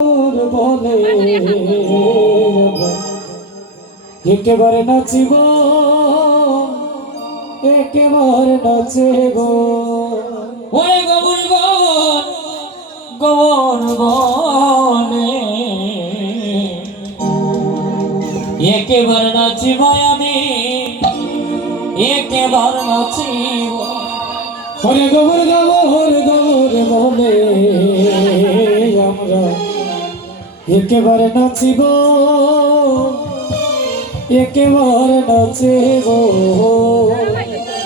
বলে একেবারে নাচিব একেবারে নাচিব ওরে গবর গবর বনে একেবার নাচিব আমি একেবার নাচিব ওরে গবর গবর গবর বলে আমরা একেবারে নাচিব একেবারে নাচিব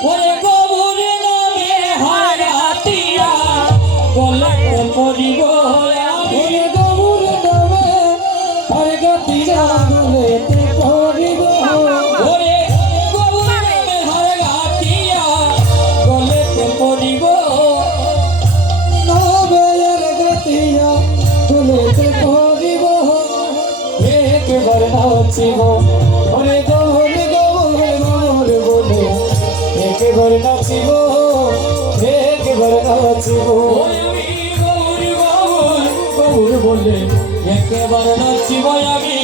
ওরে গবর নামে হারাতিয়া গলে পড়িব আমি ওরে গবর নামে হারগাতিয়া গলেতে পড়িব ওরে গবর নামে হারাতিয়া গলে পড়িব নামে হারগাতিয়া গলেতে পড়িব একেবারে নাচিব ওরে গবর গবর গবর বলে একেবারে নাচিব একেবারে নাচিব গবর বলে একেবার নাচিব আমি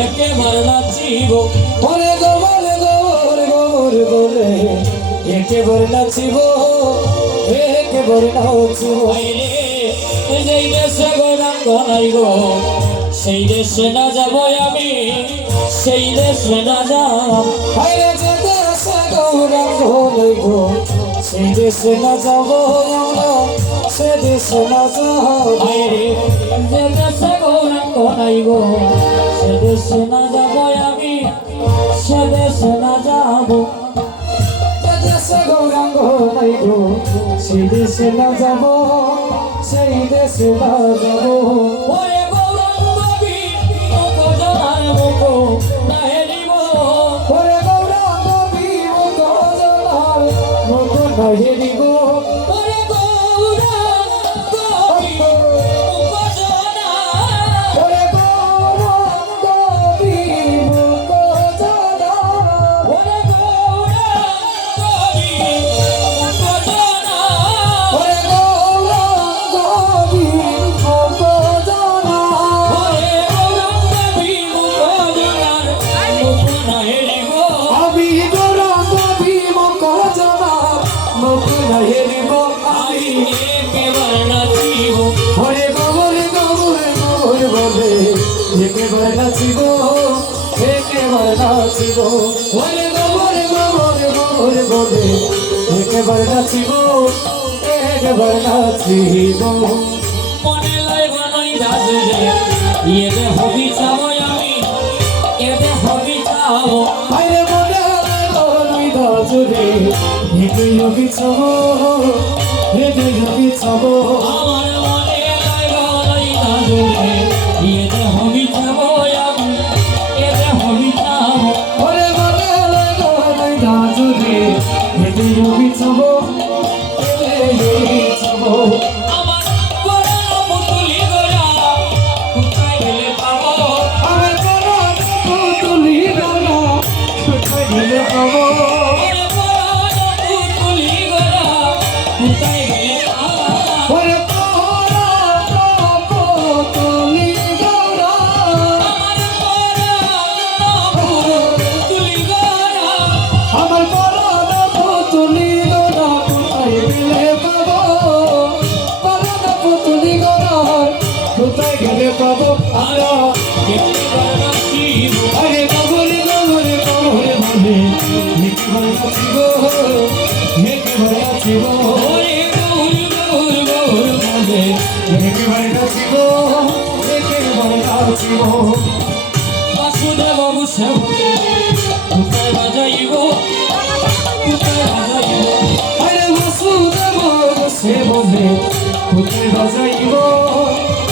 একেবার নাচিব ওরে গবর গবর গবর বলে একেবারে নাচিব একেবারে নাচিব যেই দেশে গৌরাঙ্গ নাই গো সেই দেশে না যাব আমি সেই দেশে না যাব আরে যে দেশে গৌরাঙ্গ লইব সেই দেশে না যাব আমরা সে দেশে না যাব যে দেশে গৌরাঙ্গ নাই গো সে দেশে না যাব আমি সে দেশে না যাব যে দেশে গৌরাঙ্গ লইব সেই দেশে না যাব সেই দেশে না যাব ওরে গৌরাঙ্গ বি মুখ জনার মুখ না হেরিব ওরে গৌরাঙ্গ বিব গজলার মুখ নহিরিব ওরে গৌরাঙ্গ বি মুখ জনার ওরে গৌরাঙ্গ বিব গজলার ওরে গৌরাঙ্গ বি মুখ জনার ওরে গৌরাঙ্গ বিব গজলার ওরে গৌরাঙ্গ বি মুখ জনার মুখ না হেরিব আমি গৌরাঙ্গ বিব গজলার মুখ নহিরিব আই একেবার নাচিব ওরে গবর গবর গবর বলে একেবারে নাচিব একেবারে নাচিব ওরে গবর গবর গবর বলে একেবারে নাচিব একেবারে নাচিব মনে লয় গনই দাজরে এতে হবি চাবো আমি এতে হবি চাবো আরে মনে লই দাজুরে হেঁটে যোগী ছব হেঁটে যোগী ছব আমার মনে লয় গনই দাজরে এতে হবি চাবো আমি এতে হবি চাবো ওরে মনে লই দাজুরে হেঁটে যোগী ছব হেঁটে যোগী ছব আমার গোরা পুতুলি গোরা কোথায় গেলে পাবো আমি কোনো পুতুলি গলা কোথায় গেলে পাবো ওরে গোরা পুতুলি গোরা কোথায় গেলে পাবো ওরে পোড়া পুতুলি গলা আমার গোরা পুতুলি গোরা আমার পোড়া পুতুলি গলা কোথায় গেলে পাবো পোড়া পুতুলি গলা কোথায় গেলে পাবো আরা একেবার নাচিব আরে গগরে গগরে গগরে বলে একেবারে নাচিব একেবারে নাচিব ওরে গৌর গৌর গৌর বলে একেবারে নাচিব একেবারে নাচিব বাসুদেব বসে কোথায় বাজাইব কোথায় বাজাইব আরে বসুদেব বসে বলে কোথায় বাজাইব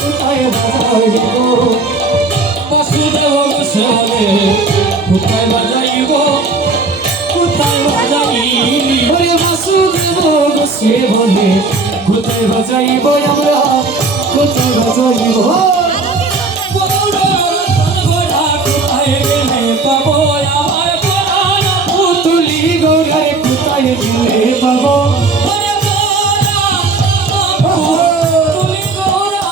কোথায় বাজাইব বাসুদেব বসে বলে কোথায় বাজাইব কোথায় বাজাইব ওরে বসুদেব বসে বলে কোথায় বাজাইব আমরা কোথায় বাজাইব গৌর ঘোড়া কোথায় গেলে পাবো আমার প্রাণ পুতুলি গৌরে কোথায় গেলে পাবো ওরে গৌরা পুতুলি গৌরা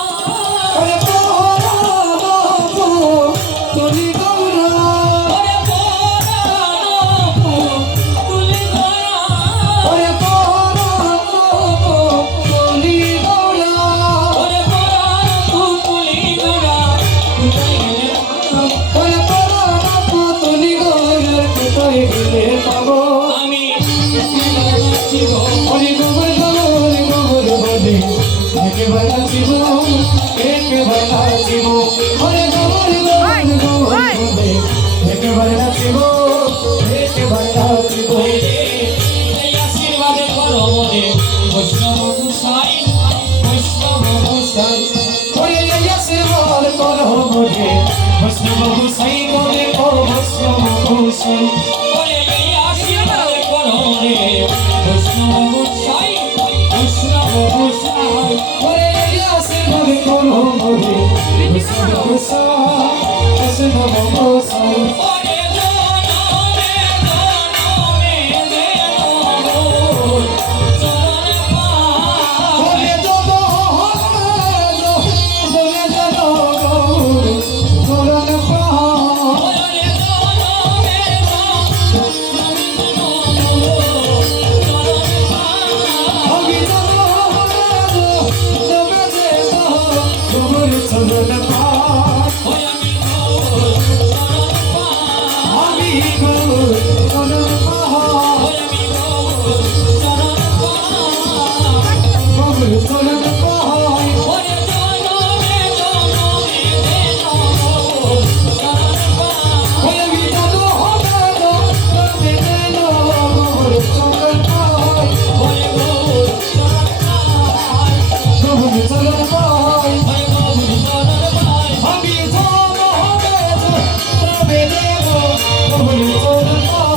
মোরে বৈষ্ণব গোসাই কবে ও বৈষ্ণব গোসাই ওরে এই আশীর্বাদ করো রে বৈষ্ণব গোসাই বৈষ্ণব গোসাই ওরে আশীর্বাদ করো মোরে বৈষ্ণব গোসাই বৈষ্ণব গোসাই ওরে জনমে যেন মোর চরণ পাই ওরে যদো জনে যদো করণ পাই ওরে জনমে চরণ পাই আমি যদো জমে যে তোমার চরণ পাই ওরে আমি মোর চরণ পাই আমি গো চরণ পাই ওরে আমি মোর চরণ পাই বাবু চরণ পাই ওরে জনমে যেন মোর চরণ পাই ওরে আমি যদো জমে যে তোমার চরণ পাই ওরে মোর চরণ পাই বাবু চরণ পাই ওরে মোর চরণ পাই আমি যদো জমে যে তোমার চরণ পাই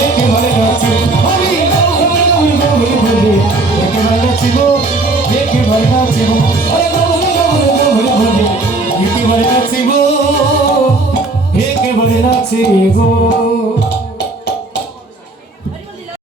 একেবারে নাচি আমি একেবারে নাচিব একেবারে নাচিব একেবারে নাচিব একেবারে নাচিব